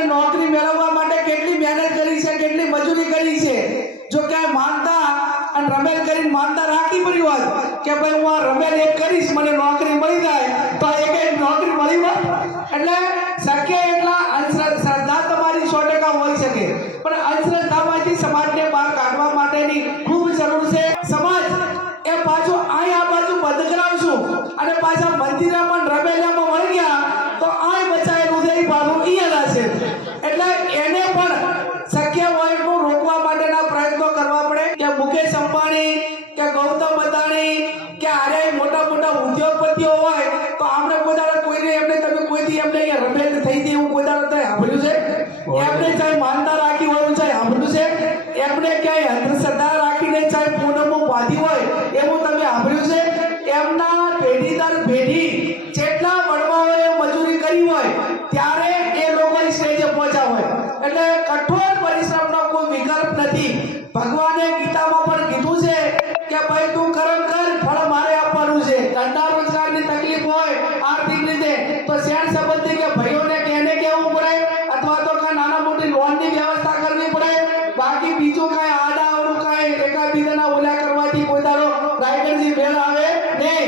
નોકરી મેળવવા માટે કેટલી મહેનત કરી છે, કેટલી મજૂરી કરી છે. જો ક્યાંય માનતા અને રમેલ કરીને માનતા રાખી પડી હોત કે ભાઈ હું આ રમેલ એક કરીશ, મને નોકરી મળી જાય, તો એક એક નોકરી મળી હોત એટલે શક્ય એટલા અંધશ્રદ્ધા શ્રદ્ધા તમારી સો ટકા હોઈ શકે. પણ અંધશ્રદ્ધામાંથી સમાજને બહાર કાઢવા માટેની ખૂબ જરૂર છે. સમાજ એટલે એને પણ શક્ય હોય તો રોકવા માટેના પ્રયત્નો કરવા પડે. કે મુકેશ અંબાણી કે ગૌતમ અદાણી કે આરે મોટા મોટા ઉદ્યોગપતિઓ હોય તો આપણે કોઈ કોઈને એમને તમે કોઈથી એમને અહીંયા રમેલ થઈ દે એવું કોઈ દાડો તમે સાંભળ્યું છે? એમને ચાહે માનતા રાખી હોય એવું ચાહે સાંભળ્યું છે? એમને ક્યાંય અંધશ્રદ્ધા રાખીને ચાહે પૂનમો બાંધી હોય એવું તમે સાંભળ્યું છે? એમના પેઢી દર પેઢી જેટલા વડવાઓએ મજૂરી કરી હોય ત્યારે ભગવાને ગીતામાં પણ કીધું છે કે ભાઈ તું કર્મ કર ફળ મારે આપવાનું છે. ધંધા રોજગારની તકલીફ હોય, આર્થિક રીતે, તો શેણ સંબંધી કે ભાઈઓને કહેને કેવું પડે, અથવા તો કાંઈ નાના મોટી લોનની વ્યવસ્થા કરવી પડે, બાકી બીજું કાંઈ આડા અવડું કાંઈ એકા બીજાના ઓલા કરવાથી કોઈ તારો રાયગઢજી મેળ આવે